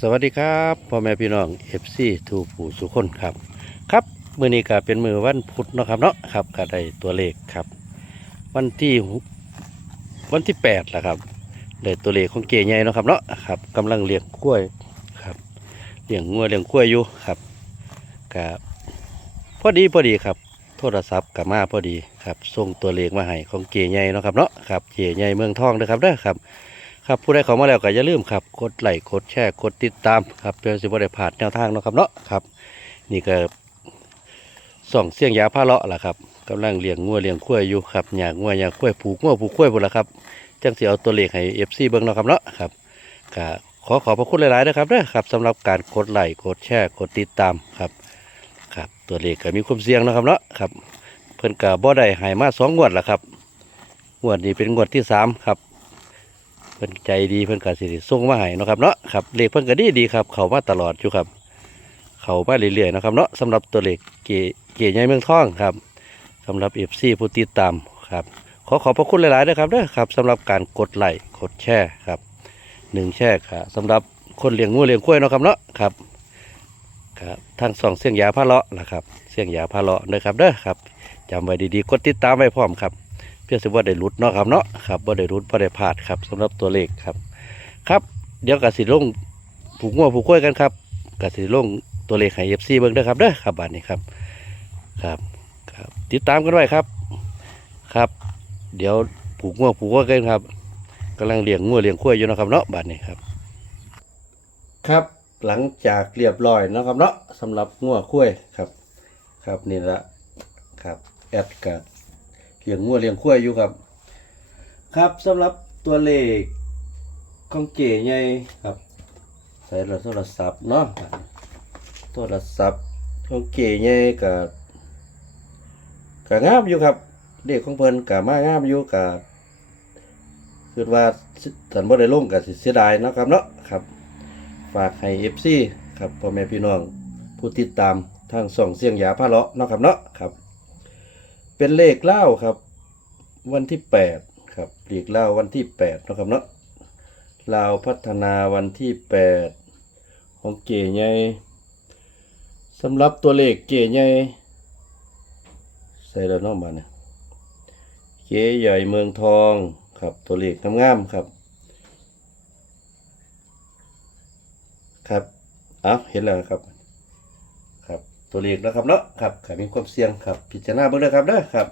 สวัสดีครับพ่อแม่พี่น้องเอฟซีทูผู้สุคนครับ ครับมือนี้ก็เป็นมือวันพุธเนาะครับเนาะครับก็ได้ตัวเลขครับ วันที่วันที่แปดละครับได้ตัวเลขของเก๋ใหญ่เนาะครับเนาะครับกำลังเลี้ยงกล้วยครับเลี้ยงงัวเลี้ยงกล้วยอยู่ครับก็พอดีพอดีครับ โทรศัพท์กับมาพอดีครับส่งตัวเลขมาให้ของเก๋ใหญ่เนาะครับเนาะครับเก๋ใหญ่เมืองทองนะครับเด้อครับ ครับผู้ใดเข้ามาแล้วก็อย่าลืมครับกดไลค์กดแชร์กดติดตามครับเพื่อสิบ่ได้พลาดแนวทางเนาะครับเนาะครับ นี่ก็ส่องเสียงยาผ้าเลาะล่ะครับกำลังเลี้ยงงัวเลี้ยงควายอยู่ครับอยากงัวอยากควายผูกงัวผูกควายพุ่นละครับจังสิเอาตัวเลขให้ FC เบิ่งเนาะครับเนาะครับก็ขอขอบพระคุณหลายๆนะครับเด้อครับสำหรับการกดไลค์กดแชร์กดติดตามครับครับตัวเลขก็มีความเสี่ยงนะครับเนาะครับเพิ่นก็บ่ได้ให้มาสองงวดละครับงวดนี้เป็นงวดที่สามครับ เพิ่นใจดีเพิ่นก็สิส่งมาให้นะครับเนาะครับเลขเพิ่นก็ดีดีครับ เข้ามาตลอดอยู่ครับ เข้ามาเรื่อยๆนะครับเนาะสำหรับตัวเลขเกเกใหญ่เมืองทองครับสำหรับ FC ผู้ติดตามครับ ขอขอบพระคุณหลายๆนะครับเด้อครับสำหรับการกดไลค์กดแชร์ครับหนึ่งแชร์ครับสำหรับคนเลี้ยงงูเลี้ยงกล้วยนะครับเนาะครับครับทางสองเสียงยาพาเลาะนะครับ เสียงยาพาเลาะนะครับเด้อครับจำไว้ดีๆกดติดตามไว้พร้อมครับ เพื่อสิว่าได้รุดเนาะครับเนาะครับว่าได้รุดว่าได้พลาดครับสำหรับตัวเลขครับ ครับ เดี๋ยวกสิลงผูกงัวผูกกล้วยกันครับกสิลงตัวเลขให้เอฟซีเบิ่งด้อครับเด้อครับบาทนี้ครับครับครับติดตามกันไว้ครับครับ เดี๋ยวผูกงัวผูกกล้วยกันครับกำลังเลี้ยงงัวเลี้ยงกล้วยอยู่นะครับเนาะบาทนี้ครับ ครับหลังจากเรียบร้อยเนาะครับเนาะสำหรับงัวกล้วยครับ ครับนี่ละครับแอดกัด เลี้ยงงัวเลี้ยงควายอยู่ครับ ครับสำหรับตัวเลขของเก๋ใหญ่ครับ ใส่โทรศัพท์เนาะโทรศัพท์ของเก๋ใหญ่กับกับงามอยู่ครับเลขของเพิ่นกับมางามอยู่กับคือว่าสันบ่ได้ลงกับสิเสียดายเนาะครับเนาะครับ ฝากให้ FC ครับพ่อแม่พี่น้อง ผู้ติดตามทางส่องเสียงยาพาเลาะเนาะครับเนาะครับ เป็นเลขเล่าครับ วันที่แปดครับเลขเล่าวันที่แปดนะครับเนาะลาวพัฒนาวันที่แปดของเก๋ใหญ่สำหรับตัวเลขเก๋ใหญ่ใส่แล้วนาะมาเนี่ยเก๋ใหญ่เมืองทองครับตัวเลขงามๆครับครับเอาเห็นแล้วครับ ตัวเลขนะครับเนาะครับก็มีความเสี่ยงครับ พิจารณาเบิ่งเด้อครับเด้อครับ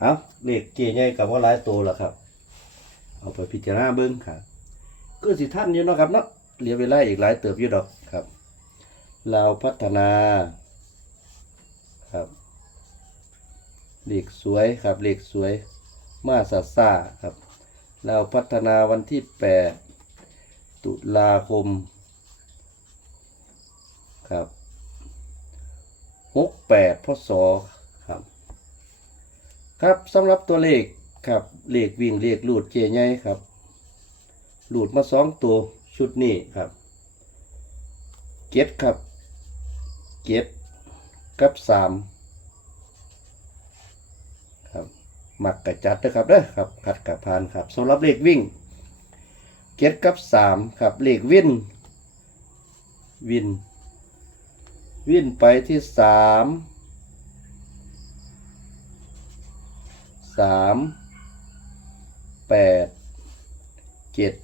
เอาเลขเกี่ยใหญ่กับว่าหลายตัวละครับ เอาไปพิจารณาเบิ่งครับก็สิท่านอยู่เนาะครับเนาะเหลือเวลาอีกหลายเติบอยู่ดอกครับลาพัฒนาครับเลขสวยครับเลขสวยมาซาซาครับลาพัฒนาวันที่แปดตุลาคม ครับ หกแปดพศครับ ครับสำหรับตัวเลขครับเลขวิ่งเลขลูดเจใหญ่ครับลูดมาสองตัวชุดนี้ครับเก็ดครับเก็ดกับสามครับหมักกระจัดนะครับเด้อครับขัดกับพานครับสำหรับเลขวิ่งเก็ดกับสามครับเลขวินวิน วิ่นไปที่สามสามแปดเจ็ด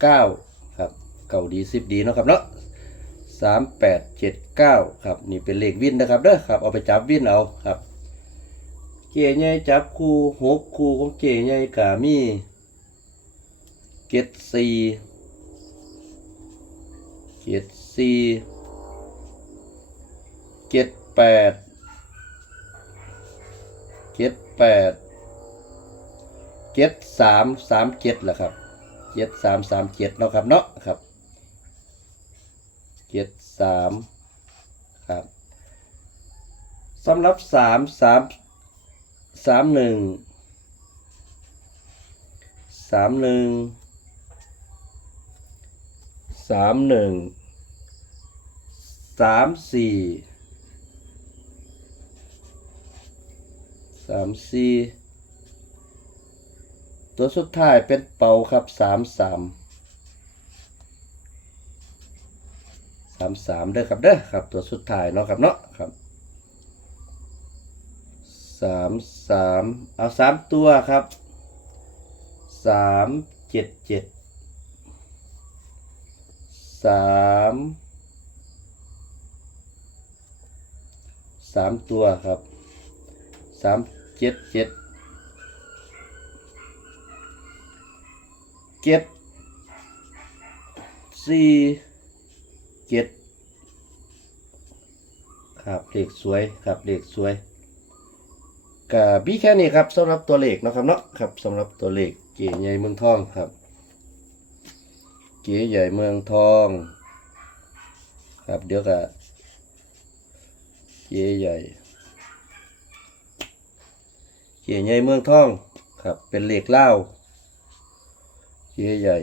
เก้าครับเก่าดีสิบดีเนาะครับเนาะสามแปดเจ็ดเก้าครับนี่เป็นเลขวิ่นนะครับเด้อครับเอาไปจับวิ่นเอาครับเก๋ใหญ่จับคู่หกคู่ของเก๋ใหญ่กามีเจ็ดสี่เจ็ดสี่ เจ็ดแปดเจ็ดแปดเจ็ดสามสามเจ็ดแหละครับเจ็ดสามสามเจ็ดเนาะครับเนาะครับเจ็ดสามครับสำหรับสามสามสามหนึ่งสามหนึ่งสามหนึ่งสามสี่ สามสี่ตัวสุดท้ายเป็นเป่าครับสามสามสามสามเด้อครับเด้อครับ ตัวสุดท้ายเนาะครับเนาะครับสามสามเอาสามตัวครับสามเจ็ดเจ็ดสามสามตัวครับสาม เจ็ดเจ็ดเจ็ดสี่เจ็ดครับเลขสวยครับเลขสวยกับบีแค่นี้ครับสำหรับตัวเลขนะครับเนาะครับสำหรับตัวเลขเก๋ใหญ่เมืองทองครับ เก๋ใหญ่เมืองทอง ครับเดี๋ยวกับเก๋ใหญ่ เก๋ใหญ่เมืองทองครับ เป็นเหลขเล่าเก๋ใหญ่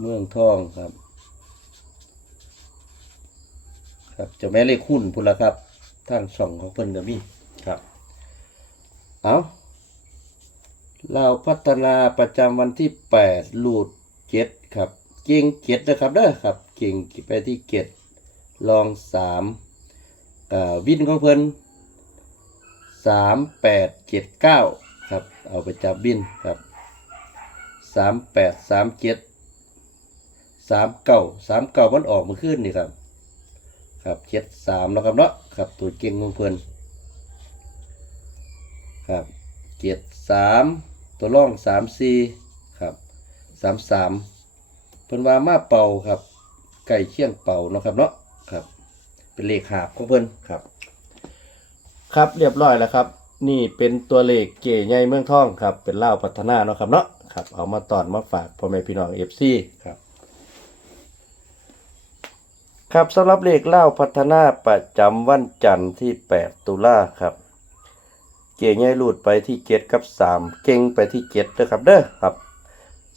เมืองทองครับ ครับจะแม่เลขหุ้นพุ่นละครับทางช่องของเพิ่นก็มีครับ เอาเราพัฒนาประจำวันที่แปดลูดเจ็ดครับ เก่งเจ็ดนะครับเด้อครับ เก่งไปที่เจ็ดลองสามวินของเพิ่น สามแปดเจ็ดเก้าครับ เอาไปจับบินครับสามแปดสามเจ็ดสามเก้าสามเก้ามันออกมาขึ้นนี่ครับ ครับเจ็ดสามแล้วครับเนาะครับตัวเก่งของเพื่อนครับเจ็ดสามตัวร่องสามสี่ครับสามสามเพิ่นว่ามาเป่าครับไก่เชียงเป่าเนาะครับเนาะครับ เป็นเลขหาบของเพิ่นครับ ครับเรียบร้อยแล้วครับ นี่เป็นตัวเลขเก๋ใหญ่เมืองทองครับ เป็นเล่าพัฒนาเนาะครับเนาะครับ เอามาตอนมาฝากพ่อแม่พี่น้องเอฟซีครับครับสำหรับเลขเล่าพัฒนาประจำวันจันทร์ที่ 8 ตุลาครับ เก่งใหญ่ลูดไปที่7กับ 3 เก่งไปที่7เด้อครับเด้อครับ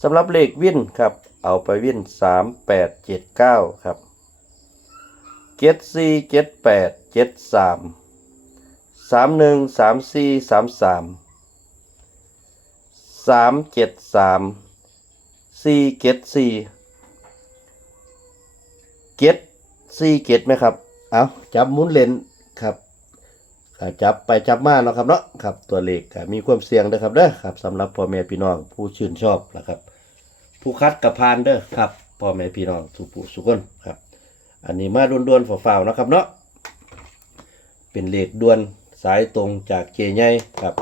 สำหรับเลขวิ่นครับ เอาไปวิ่น3 8 7 9 ครับเกตซีเกตแปดเจ็ดสาม 7 4 7 8 7 3 3 1 3 4 3 3 3 7 3 4 7 4เก็ตซีเก็ตไหมครับ เอาจับมุนเลนครับจับไปจับมาเนาะครับเนาะครับตัวเลขก็มีความเสี่ยงเด้อครับเด้อครับสำหรับพ่อแม่พี่น้องผู้ชื่นชอบนะครับ ผู้คัดกับพานเด้อครับพ่อแม่พี่น้องสุผู้สุคนครับ อันนี้มาด่วนๆฝ่าๆนะครับเนาะเป็นเลขด่วน สายตรงจากเจใหญ่ครับ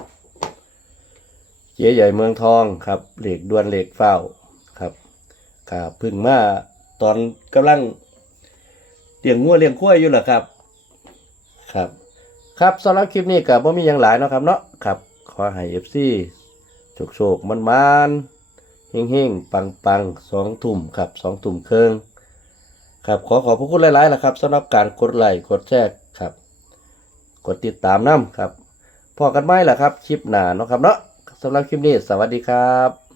เจใหญ่เมืองทองครับเหลขด่วนเหลขเฝ้าครับก็เพึ่งมาตอนกำลังเลี้ยงงัวเลี้ยงควายอยู่เหรอครับ ครับ ครับสำหรับคลิปนี้ก็บ่มีหยังหลายเนาะครับเนาะครับ ขอให้ FC โชคโชคมันมันๆเฮงๆปังสองทุ่มครับสองทุ่มครึ่องครับขอขอบพระคุณหลายๆล่ะครับสำหรับการกดไลค์กดแชร์ กดติดตามน้ำครับพอกันไหมล่ะครับ คลิปหนาเนาะครับเนาะสำหรับคลิปนี้ สวัสดีครับ